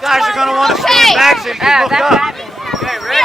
Guys are going to want to stand back so you can look up. Okay, ready?